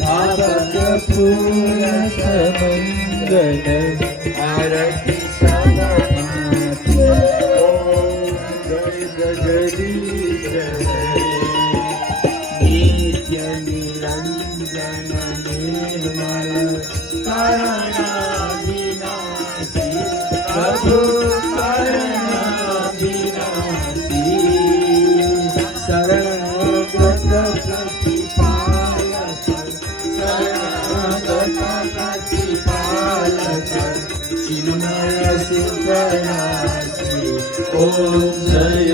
भावकपूर समंगल आरती समाधि ओम जय जगदीश नित्य निरंजन निर्मल करुणाविनाशी प्रभु करुणाविनाशी शरणागत प्रतिपालक चिन्मय सुखराशि ओम जय